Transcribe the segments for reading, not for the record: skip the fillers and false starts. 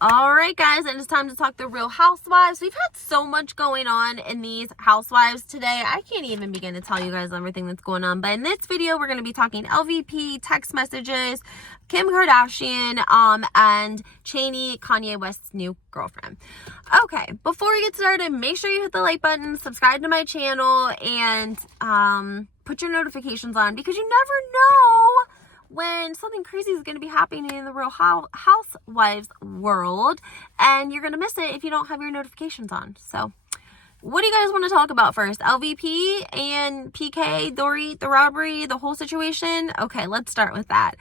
All right, guys, and it's time to talk the Real Housewives. We've had so much going on in these Housewives today. I can't even begin to tell you guys everything that's going on. But in this video, we're going to be talking LVP, text messages, Kim Kardashian, and Chaney, Kanye West's new girlfriend. Okay, before we get started, make sure you hit the like button, subscribe to my channel, and put your notifications on because you never know when something crazy is going to be happening in the Real Housewives world, and you're going to miss it if you don't have your notifications on. So what do you guys want to talk about first? LVP and PK, Dorit, the robbery, the whole situation? Okay, let's start with that.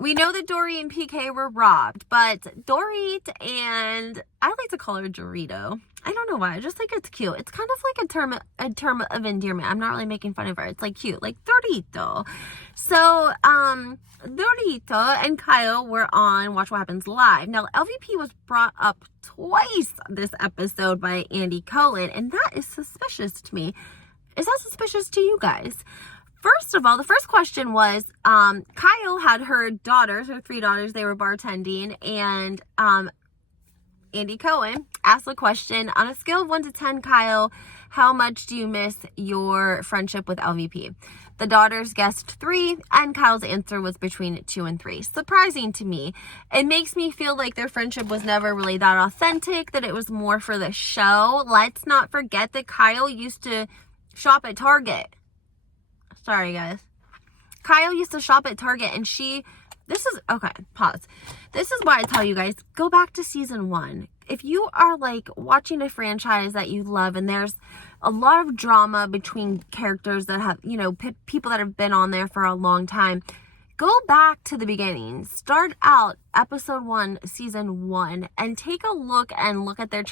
We know that Dorit and PK were robbed, but Dorit and I like to call her Dorito. I don't know why. I just think it's cute. It's kind of like a term of endearment. I'm not really making fun of her. It's like cute, like Dorito. So, Dorito and Kyle were on Watch What Happens Live. Now, LVP was brought up twice this episode by Andy Cohen, and that is suspicious to me. Is that suspicious to you guys? First of all, the first question was, Kyle had her daughters, her 3 daughters, they were bartending, and Andy Cohen asked the question, on a scale of 1 to 10, Kyle, how much do you miss your friendship with LVP? The daughters guessed 3, and Kyle's answer was between 2 and 3. Surprising to me. It makes me feel like their friendship was never really that authentic, that it was more for the show. Let's not forget that Kyle used to shop at Target. Sorry, guys. Kyle used to shop at Target, and okay, pause. This is why I tell you guys, go back to season 1. If you are like watching a franchise that you love and there's a lot of drama between characters that have, people that have been on there for a long time, go back to the beginning. Start out episode 1, season 1, and take a look at their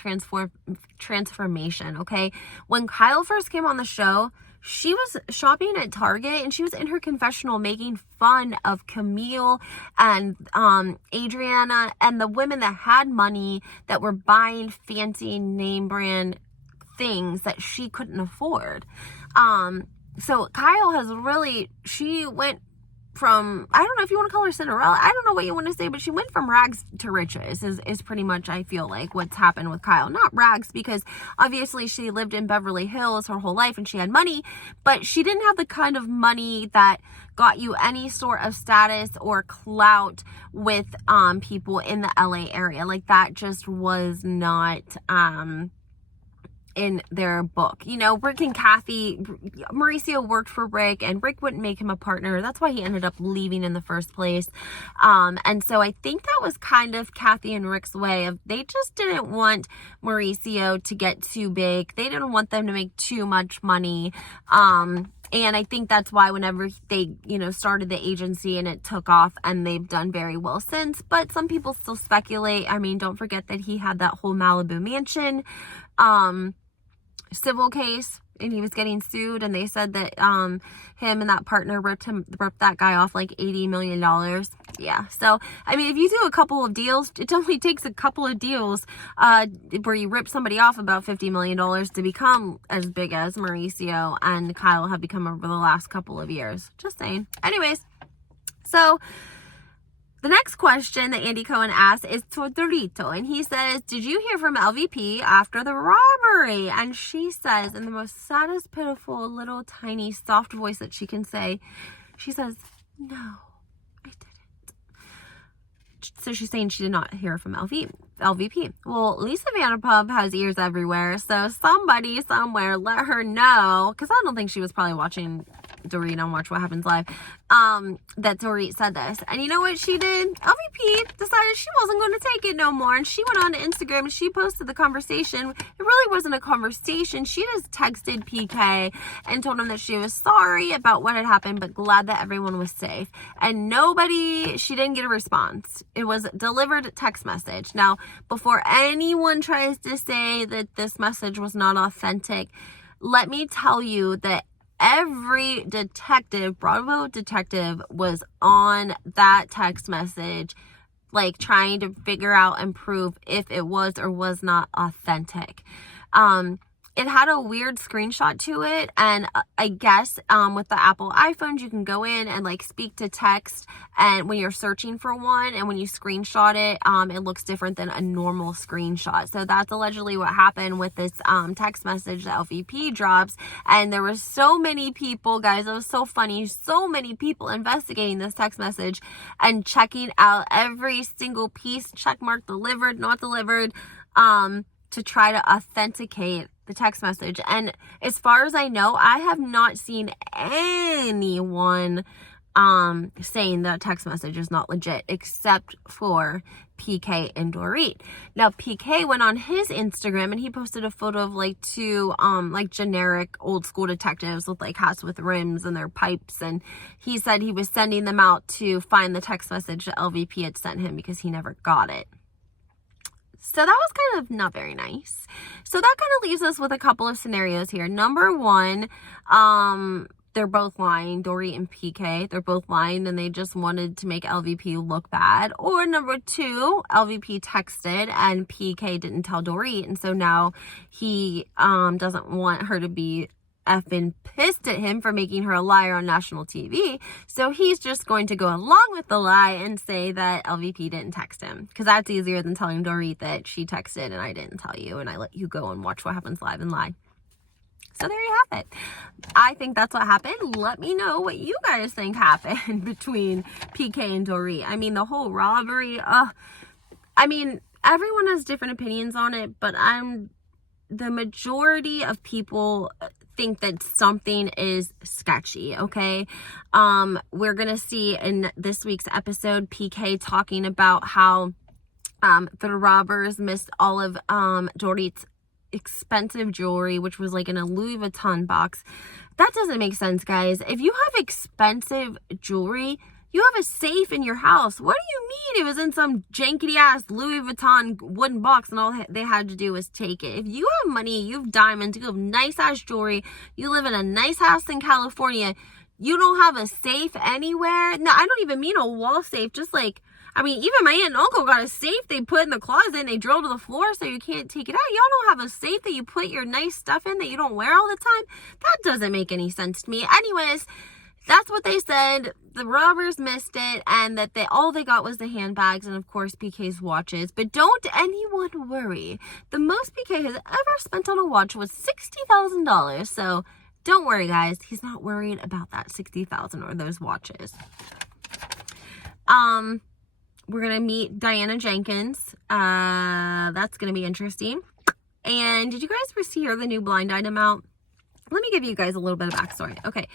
transformation, okay? When Kyle first came on the show, she was shopping at Target and she was in her confessional making fun of Camille and Adriana and the women that had money that were buying fancy name brand things that she couldn't afford. So Kyle she went from, I don't know if you want to call her Cinderella, I don't know what you want to say, but she went from rags to riches is pretty much, I feel like, what's happened with Kyle. Not rags, because obviously she lived in Beverly Hills her whole life and she had money, but she didn't have the kind of money that got you any sort of status or clout with people in the LA area. Like, that just was not in their book. Rick and Kathy, Mauricio worked for Rick and Rick wouldn't make him a partner. That's why he ended up leaving in the first place. And so I think that was kind of Kathy and Rick's way of, they just didn't want Mauricio to get too big. They didn't want them to make too much money. And I think that's why whenever they, started the agency and it took off, and they've done very well since. But some people still speculate. I mean, don't forget that he had that whole Malibu mansion civil case, and he was getting sued, and they said that him and that partner ripped that guy off like $80 million. Yeah, so I mean, if you do a couple of deals, it only takes a couple of deals where you rip somebody off about $50 million to become as big as Mauricio and Kyle have become over the last couple of years. Just saying. Anyways, so the next question that Andy Cohen asked is to Dorito, and he says, did you hear from LVP after the robbery? And she says, in the most saddest, pitiful, little, tiny, soft voice that she can say, she says, no, I didn't. So she's saying she did not hear from LVP. Well, Lisa Vanderpump has ears everywhere, so somebody somewhere let her know, because I don't think she was probably watching Dorit on Watch What Happens Live, that Dorit said this. And you know what she did? LVP decided she wasn't going to take it no more, and she went on to Instagram and she posted the conversation. It really wasn't a conversation. She just texted PK and told him that she was sorry about what had happened, but glad that everyone was safe. And she didn't get a response. It was delivered text message. Now, before anyone tries to say that this message was not authentic, let me tell you that every detective, Bravo detective, was on that text message, like trying to figure out and prove if it was or was not authentic. it had a weird screenshot to it, and I guess with the Apple iPhones you can go in and like speak to text, and when you're searching for one, and when you screenshot it, it looks different than a normal screenshot. So that's allegedly what happened with this text message that LVP drops. And there were so many people, guys, it was so funny, so many people investigating this text message and checking out every single piece, check mark, delivered, not delivered, to try to authenticate the text message. And as far as I know, I have not seen anyone saying that text message is not legit, except for PK and Dorit. Now PK went on his Instagram and he posted a photo of like two like generic old school detectives with like hats with rims and their pipes, and he said he was sending them out to find the text message that LVP had sent him because he never got it. So that was kind of not very nice. So that kind of leaves us with a couple of scenarios here. Number one, they're both lying, Dorit and PK. They're both lying and they just wanted to make LVP look bad. Or number two, LVP texted and PK didn't tell Dorit. And so now he doesn't want her to be effing pissed at him for making her a liar on national TV. So he's just going to go along with the lie and say that LVP didn't text him, because that's easier than telling Dorit that she texted and I didn't tell you and I let you go and watch what happens live and lie. So there you have it. I think that's what happened. Let me know what you guys think happened between PK and Dorit. I mean, the whole robbery, I mean, everyone has different opinions on it, but the majority of people think that something is sketchy, okay? We're gonna see in this week's episode PK talking about how the robbers missed all of Dorit's expensive jewelry, which was like in a Louis Vuitton box. That doesn't make sense, guys. If you have expensive jewelry, you have a safe in your house. What do you mean it was in some jankety ass Louis Vuitton wooden box and all they had to do was take it? If you have money, you have diamonds, you have nice ass jewelry, you live in a nice house in California, you don't have a safe anywhere? No, I don't even mean a wall safe, just like, I mean, even my aunt and uncle got a safe they put in the closet and they drilled to the floor so you can't take it out. Y'all don't have a safe that you put your nice stuff in that you don't wear all the time? That doesn't make any sense to me. Anyways, that's what they said. The robbers missed it, and that all they got was the handbags and of course PK's watches. But don't anyone worry. The most PK has ever spent on a watch was $60,000. So don't worry, guys. He's not worried about that $60,000 or those watches. We're going to meet Diana Jenkins. That's going to be interesting. And did you guys hear the new blind item out? Let me give you guys a little bit of backstory. Okay.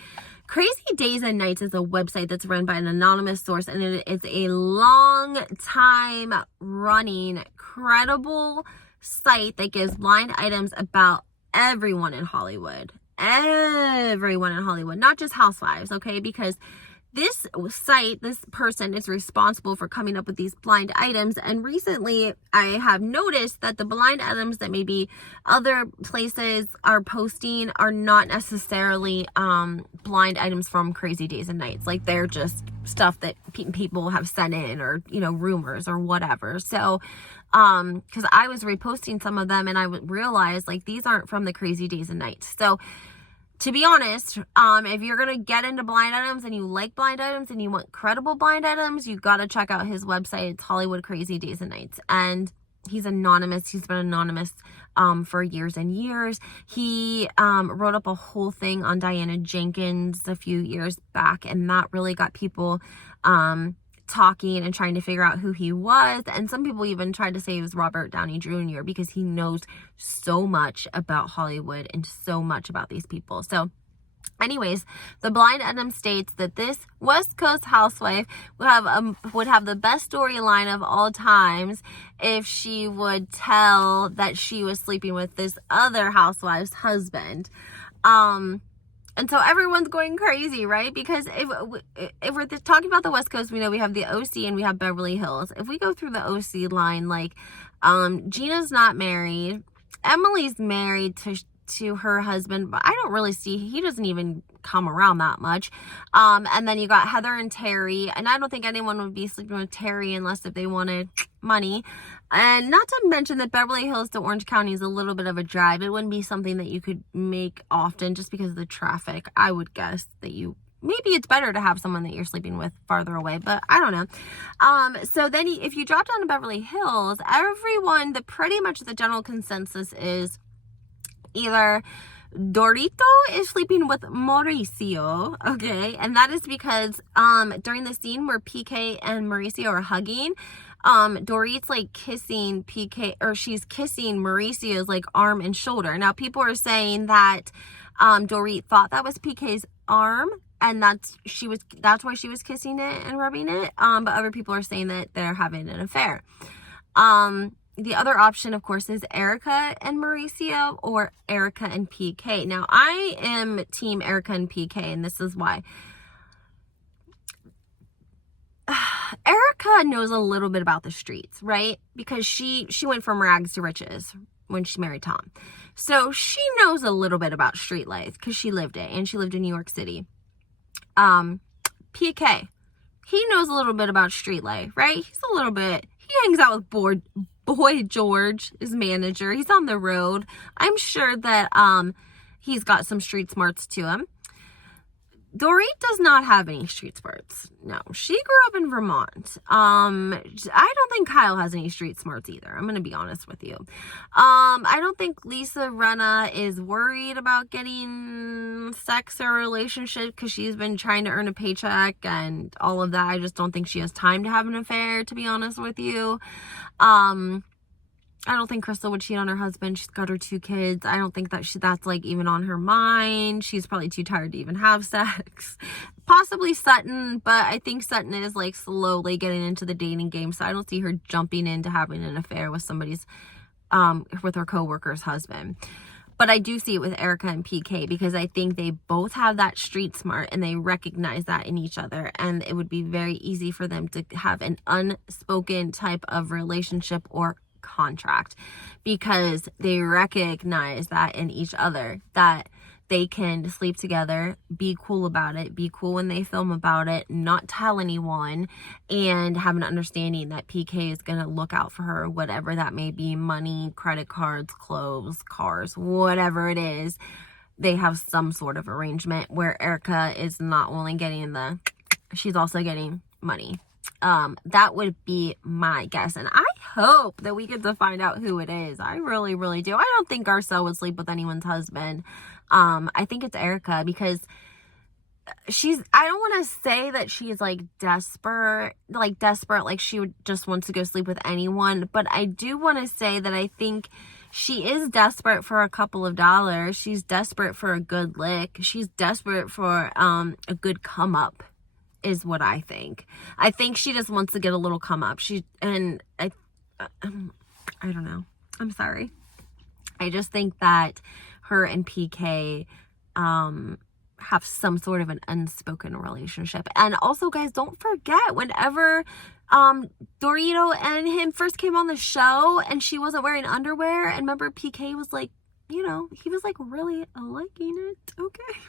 Crazy Days and Nights is a website that's run by an anonymous source, and it is a long time running, credible site that gives blind items about everyone in Hollywood. Everyone in Hollywood, not just housewives, okay? Because this site, this person is responsible for coming up with these blind items. And recently I have noticed that the blind items that maybe other places are posting are not necessarily blind items from Crazy Days and Nights. Like they're just stuff that people have sent in, or, you know, rumors or whatever. So because I was reposting some of them and I would realize like these aren't from the Crazy Days and Nights. So to be honest, if you're going to get into blind items and you like blind items and you want credible blind items, you got to check out his website. It's Hollywood Crazy Days and Nights. And he's anonymous. He's been anonymous for years and years. He wrote up a whole thing on Diana Jenkins a few years back, and that really got people talking and trying to figure out who he was. And some people even tried to say it was Robert Downey Jr. because he knows so much about Hollywood and so much about these people. So anyways, the blind item states that this West Coast housewife would have the best storyline of all times if she would tell that she was sleeping with this other housewife's husband. And so everyone's going crazy, right? Because if we're talking about the West Coast, we know we have the OC and we have Beverly Hills. If we go through the OC line, like Gina's not married, Emily's married to her husband, but I don't really see, he doesn't even come around that much. And then you got Heather and Terry, and I don't think anyone would be sleeping with Terry unless if they wanted money. And not to mention that Beverly Hills to Orange County is a little bit of a drive. It wouldn't be something that you could make often just because of the traffic. I would guess that maybe it's better to have someone that you're sleeping with farther away, but I don't know. So then if you drop down to Beverly Hills, everyone, pretty much the general consensus is either Dorito is sleeping with Mauricio, okay? And that is because during the scene where PK and Mauricio are hugging, Dorit's like kissing PK, or she's kissing Mauricio's like arm and shoulder. Now people are saying that Dorit thought that was PK's arm, and that's why she was kissing it and rubbing it. But other people are saying that they're having an affair. The other option, of course, is Erica and Mauricio, or Erica and PK. Now, I am team Erica and PK, and this is why. Erica knows a little bit about the streets, right? Because she went from rags to riches when she married Tom. So she knows a little bit about street life because she lived it, and she lived in New York City. PK, he knows a little bit about street life, right? He hangs out with Boy George, his manager. He's on the road. I'm sure that he's got some street smarts to him. Dorit does not have any street smarts. No, she grew up in Vermont. I don't think Kyle has any street smarts either. I'm going to be honest with you. I don't think Lisa Rinna is worried about getting sex or a relationship because she's been trying to earn a paycheck and all of that. I just don't think she has time to have an affair, to be honest with you. I don't think Crystal would cheat on her husband. She's got her 2 kids. I don't think that's like even on her mind. She's probably too tired to even have sex. Possibly Sutton, but I think Sutton is like slowly getting into the dating game, so I don't see her jumping into having an affair with with her coworker's husband. But I do see it with Erica and PK because I think they both have that street smart and they recognize that in each other, and it would be very easy for them to have an unspoken type of relationship or contract because they recognize that in each other, that they can sleep together, be cool about it, be cool when they film about it, not tell anyone, and have an understanding that PK is going to look out for her, whatever that may be, money, credit cards, clothes, cars, whatever it is. They have some sort of arrangement where Erica is not only getting she's also getting money. That would be my guess, and I hope that we get to find out who it is. I really, really do. I don't think Garcelle would sleep with anyone's husband. I think it's Erica because I don't want to say that she's like desperate, like she would just want to go sleep with anyone, but I do want to say that I think she is desperate for a couple of dollars. She's desperate for a good lick. She's desperate for a good come up, is what I think. I think she just wants to get a little come up. I don't know. I'm sorry. I just think that her and PK have some sort of an unspoken relationship. And also, guys, don't forget, whenever Dorito and him first came on the show and she wasn't wearing underwear, and remember PK was like, he was like really liking it. Okay.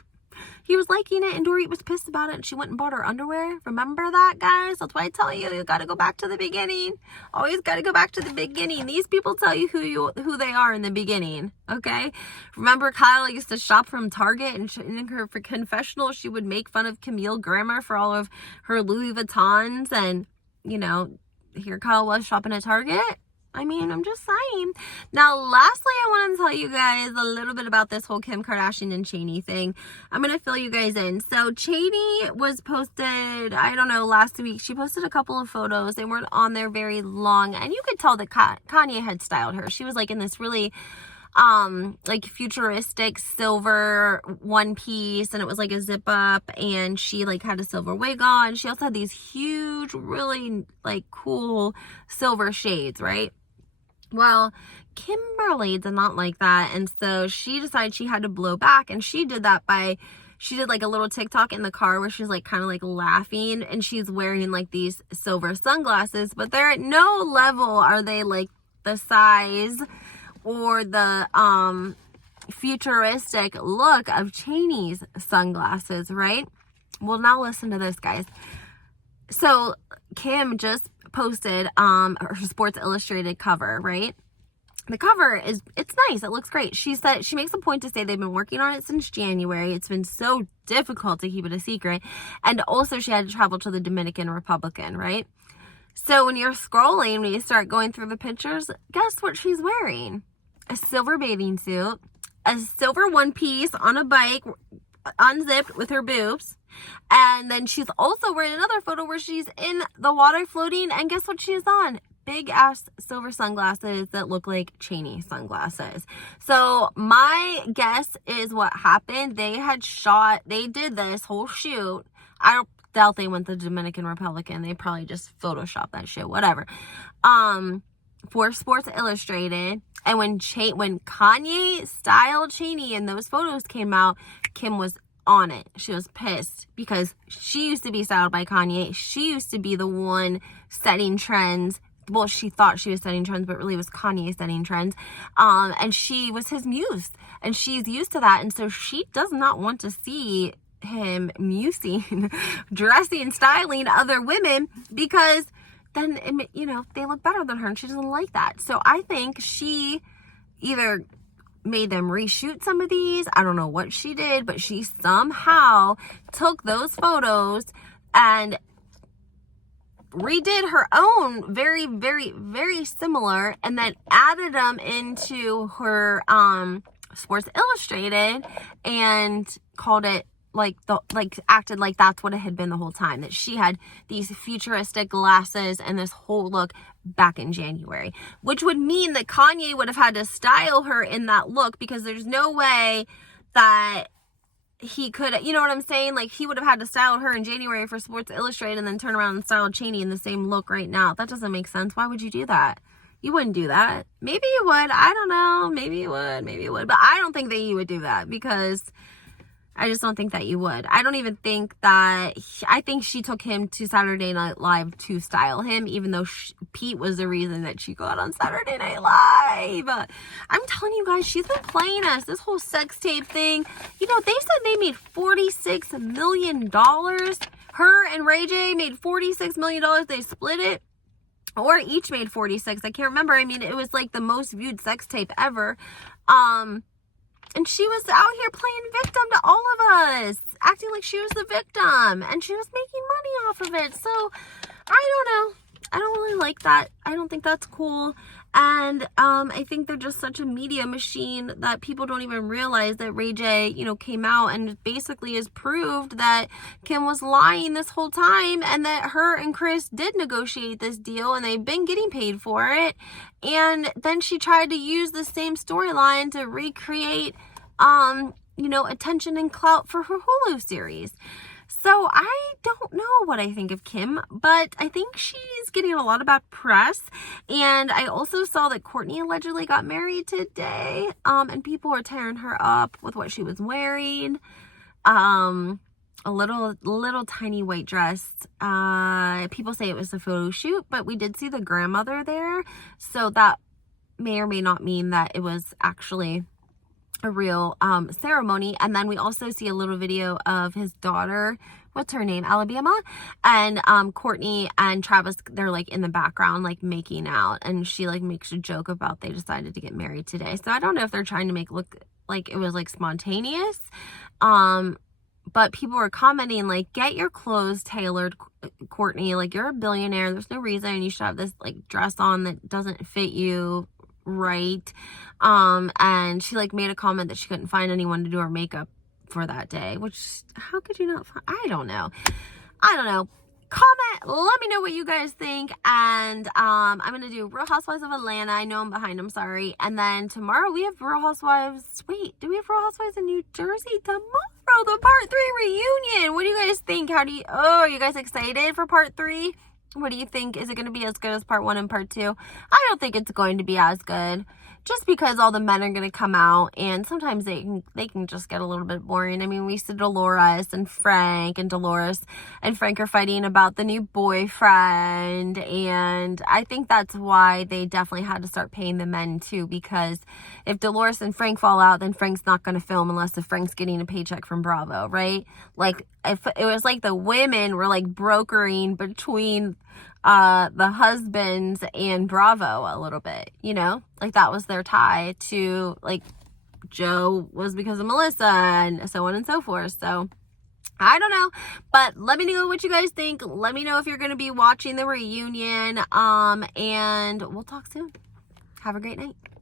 He was liking it, and Dorit was pissed about it, and she went and bought her underwear. Remember that, guys? That's why I tell you got to go back to the beginning. Always got to go back to the beginning. These people tell you who they are in the beginning, okay? Remember Kyle used to shop from Target, and in her confessional, she would make fun of Camille Grammer for all of her Louis Vuittons, and, here Kyle was shopping at Target. I mean, I'm just saying. Now, lastly, I want to tell you guys a little bit about this whole Kim Kardashian and Chaney thing. I'm going to fill you guys in. So, Chaney was posted, I don't know, last week. She posted a couple of photos. They weren't on there very long. And you could tell that Kanye had styled her. She was like in this really like futuristic silver one piece, and it was like a zip up, and she like had a silver wig on. She also had these huge, really like cool silver shades, right? Well, Kimberly did not like that, and so she decided she had to blow back, and she did that she did like a little TikTok in the car where she's like kind of like laughing, and she's wearing like these silver sunglasses, but they're at no level are they like the size or the futuristic look of Chaney's sunglasses, right? Well, now listen to this, guys. So Kim just posted her Sports Illustrated cover, right? The cover it's nice. It looks great. She said she makes a point to say they've been working on it since January. It's been so difficult to keep it a secret. And also she had to travel to the Dominican Republic, right? So when you're scrolling, when you start going through the pictures, guess what she's wearing? A silver bathing suit, a silver one piece on a bike, unzipped with her boobs. And then she's also wearing another photo where she's in the water floating. And guess what she's on? Big ass silver sunglasses that look like Chaney sunglasses. So my guess is what happened. They did this whole shoot. I don't doubt they went to the Dominican Republic and they probably just photoshopped that shit, whatever. For Sports Illustrated. And when Kanye styled Chaney and those photos came out, Kim was on it. She was pissed because she used to be styled by Kanye. She used to be the one setting trends. Well, she thought she was setting trends, but really it was Kanye setting trends. And she was his muse, and she's used to that. And so she does not want to see him musing, dressing, styling other women, because then, they look better than her, and she doesn't like that. So I think she either made them reshoot some of these. I don't know what she did, but she somehow took those photos and redid her own very, very, very similar, and then added them into her Sports Illustrated and called it acted like that's what it had been the whole time, that she had these futuristic glasses and this whole look back in January, which would mean that Kanye would have had to style her in that look, because there's no way that he could, you know what I'm saying? Like, he would have had to style her in January for Sports Illustrated and then turn around and style Chaney in the same look right now. That doesn't make sense. Why would you do that? You wouldn't do that. Maybe you would. I don't know. Maybe you would. Maybe you would. But I don't think that you would do that, because I just don't think that you would. I don't even think that... I think she took him to Saturday Night Live to style him, even though Pete was the reason that she got on Saturday Night Live. I'm telling you guys, she's been playing us. This whole sex tape thing. They said they made $46 million. Her and Ray J made $46 million. They split it. Or each made 46. I can't remember. I mean, it was like the most viewed sex tape ever. And she was out here playing victim to all of us, acting like she was the victim, and she was making money off of it. So, I don't know. I don't really like that. I don't think that's cool. And I think they're just such a media machine that people don't even realize that Ray J, came out and basically has proved that Kim was lying this whole time, and that her and Chris did negotiate this deal and they've been getting paid for it. And then she tried to use the same storyline to recreate, attention and clout for her Hulu series. So I don't know what I think of Kim, but I think she's getting a lot of bad press. And I also saw that Kourtney allegedly got married today, and people were tearing her up with what she was wearing. A little tiny white dress. People say it was a photo shoot, but we did see the grandmother there, so that may or may not mean that it was actually a real ceremony. And then we also see a little video of his daughter, what's her name, Alabama, and Kourtney and Travis, they're like in the background like making out, and she like makes a joke about they decided to get married today. So I don't know if they're trying to make it look like it was like spontaneous, but people were commenting like, get your clothes tailored, Kourtney, like you're a billionaire, there's no reason you should have this like dress on that doesn't fit you right. And she like made a comment that she couldn't find anyone to do her makeup for that day, which, how could you not find? I don't know. Comment, let me know what you guys think. And I'm gonna do Real Housewives of Atlanta. I know I'm behind, I'm sorry. And then tomorrow we have Real Housewives. Wait, do we have Real Housewives in New Jersey tomorrow? The part 3 reunion. What do you guys think? Are you guys excited for part 3? What do you think? Is it going to be as good as part 1 and part 2? I don't think it's going to be as good, just because all the men are going to come out, and sometimes they can just get a little bit boring. I mean, we see Dolores and Frank, and Dolores and Frank are fighting about the new boyfriend, and I think that's why they definitely had to start paying the men too, because if Dolores and Frank fall out, then Frank's not going to film unless if Frank's getting a paycheck from Bravo, right? Like, if it was like the women were like brokering between the husbands and Bravo a little bit, you know, like that was their tie to, like, Joe was because of Melissa and so on and so forth. So I don't know, but let me know what you guys think. Let me know if you're going to be watching the reunion, and we'll talk soon. Have a great night.